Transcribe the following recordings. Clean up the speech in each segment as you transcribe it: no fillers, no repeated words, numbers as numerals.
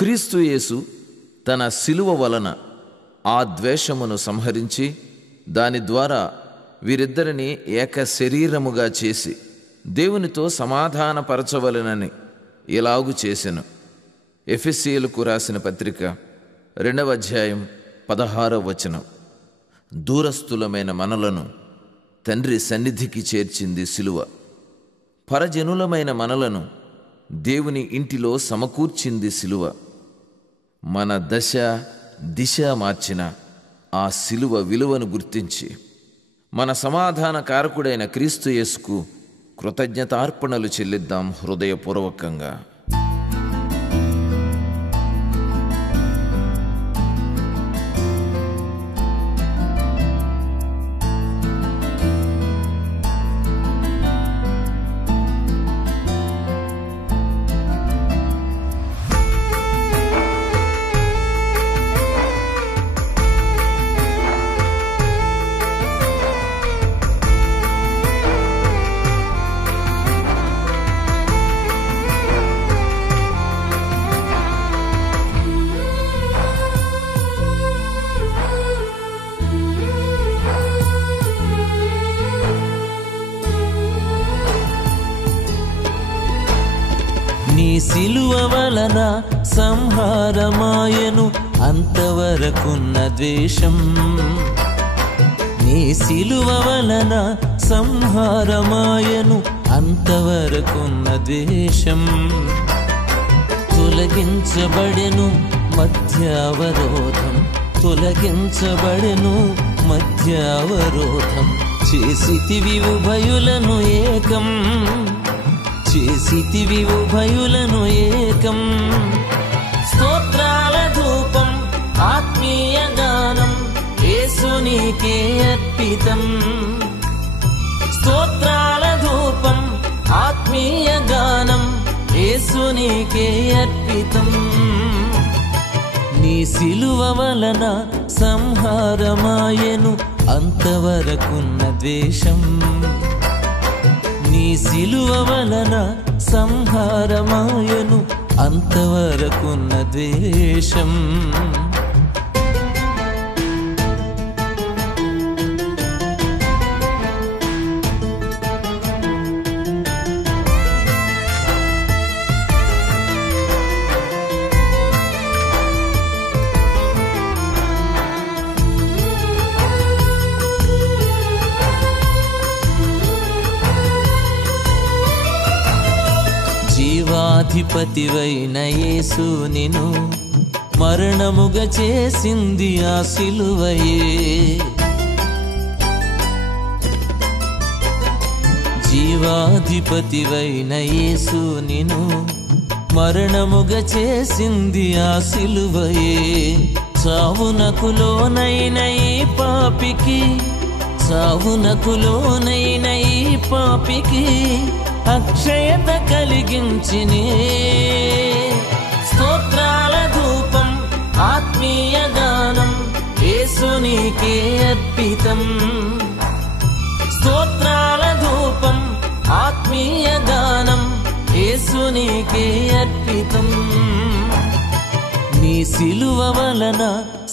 క్రీస్తు యేసు తన శిలువ వలన ఆ ద్వేషమును సంహరించి దాని ద్వారా వీరిద్దరిని ఏక శరీరముగా చేసి దేవునితో సమాధానపరచవలెనని ఇలాగు చేసెను. ఎఫెసీయులకు రాసిన పత్రిక 2వ అధ్యాయం 16వ వచనం. దూరస్థులమైన మనలను తండ్రి సన్నిధికి చేర్చింది శిలువ. పరజనులమైన మనలను దేవుని ఇంటిలో సమకూర్చింది శిలువ. మన దశ దిశ మార్చిన ఆ శిలువ విలువను గుర్తించి మన సమాధాన కారకుడైన క్రీస్తు యేసుకు కృతజ్ఞతార్పణలు చెల్లిద్దాం హృదయపూర్వకంగా. నీ సిలువ వలన సంహారమాయను అంతవరకున్న ద్వేషం. నీ సిలువ వలన సంహారమాయను అంతవరకున్న ద్వేషం. తొలగించబడెను మధ్యావరోధం, తొలగించబడెను మధ్యావరోధం. చేసితివి ఉభయులను ఏకం, చేసితివి ఉభయులను ఏకం. స్తోత్రాల ధూపం ఆత్మీయ గానం యేసునికే అర్పితం. స్తోత్రాల ధూపం ఆత్మీయ గానం యేసునికే అర్పితం. నీ సిలువ వలన సంహారమాయను అంతవరకున్న ద్వేషం. నీ సిలువ వలన సంహారమాయను అంతవరకున్న ద్వేషం. జీవాధిపతివైన యేసు నిన్ను మరణముగా చేసింది ఆ సిలువయే. జీవాధిపతివైన యేసు నిన్ను మరణముగా చేసింది ఆ సిలువయే. చావునకు లోనైన ఈ పాపికి, చావునకు లోనైన ఈ పాపికి అక్షయత కలిగించినే. స్తోత్రాల ధూపం ఆత్మీయ గానం యేసునికే అర్పితం. స్తోత్రాల ధూపం ఆత్మీయ గానం యేసునికే అర్పితం. నీ సిలువ వలన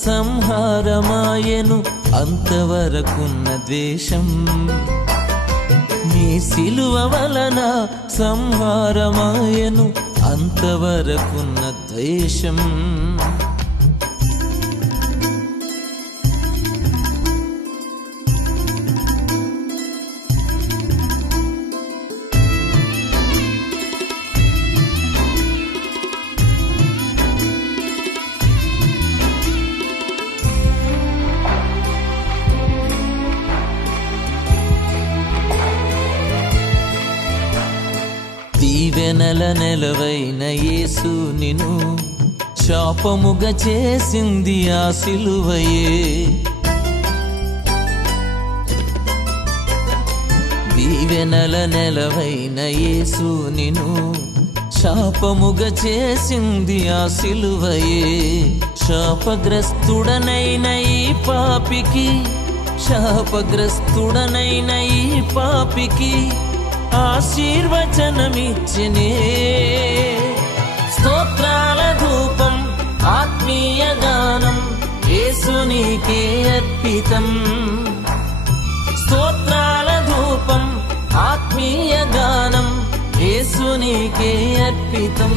సంహారమాయను అంతవరకున్న ద్వేషం. నీ సిలువ వలన సంహారమాయను అంతవరకున్న ద్వేషం. దీవెనల నెలవైన యేసు నిన్ను శాపముగా చేసింది ఆ సిలువయే. దీవెనల నెలవైన యేసు నిన్ను శాపముగా చేసింది ఆ సిలువయే. శాపగ్రస్తుడనైన ఈ పాపికి, శాపగ్రస్తుడనైన ఈ పాపికి ఆశీర్వచనమిచ్చినే. స్తోత్రాల ధూపం నీకే అర్పితం. స్తోత్రాల ధూపం ఆత్మీయ గానం యేసు నీకే అర్పితం.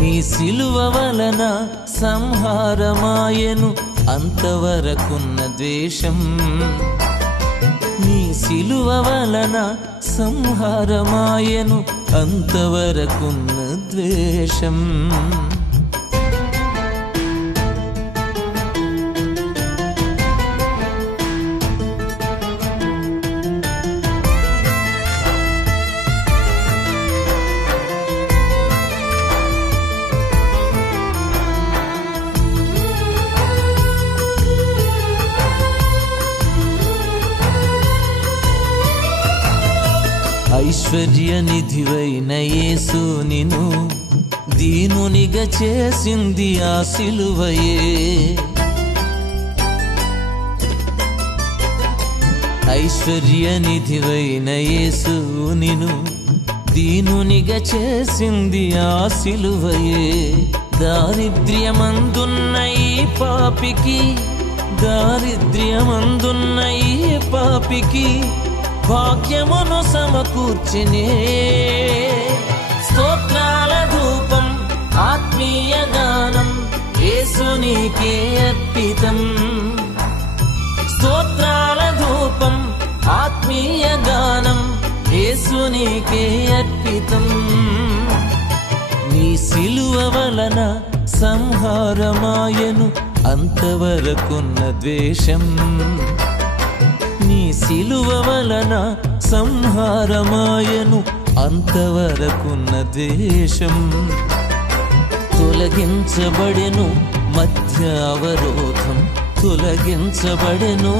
నీ సిలువ వలన సంహారమాయెను అంతవరకున్న ద్వేషం. నీ సిలువ వలన సంహారమాయెను అంతవరకున్న ద్వేషం. ఐశ్వర్య నిధివైన యేసు నిను దీనునిగా చేసింది ఆ సిలువయే. ఐశ్వర్య నిధివైన యేసు నిను దీనునిగా చేసింది ఆ సిలువయే. దారిద్ర్యమందున్న ఈ పాపికి, దారిద్ర్యమందున్న ఈ పాపికి భాగ్యమును సమకూర్చినే. స్తోత్రాల ధూపం ఆత్మీయ గానం యేసు నీకే అర్పితం. స్తోత్రాల ధూపం ఆత్మీయ గానం యేసు నీకే అర్పితం. నీ సిలువ వలన సంహారమాయెను అంతవరకున్న ద్వేషం. నీ సిలువ వలన సంహారమాయెను అంతవరకున్న ద్వేషం. తొలగించబడెను మధ్య అవరోధం, తొలగించబడెను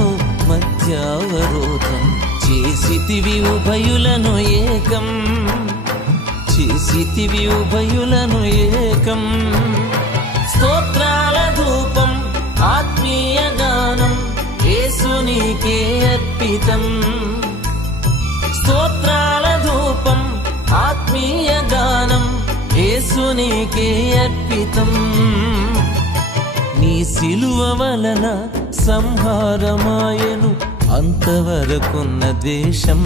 మధ్య అవరోధం. చేసితివి ఉభయులను ఏకం, చేసితివి ఉభయులను ఏకం. స్తోత్రాల ధూపం ఆత్మీయ గానం యేసు నీకే అర్పితం. స్తోత్రాల ధూపం ఆత్మీయ గానం యేసు నీకే అర్పితం. నీ సిలువ వలన సంహారమాయెను అంతవరకున్న ద్వేషం.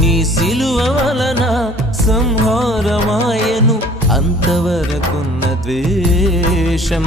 నీ సిలువ వలన సంహారమాయెను అంతవరకున్న ద్వేషం.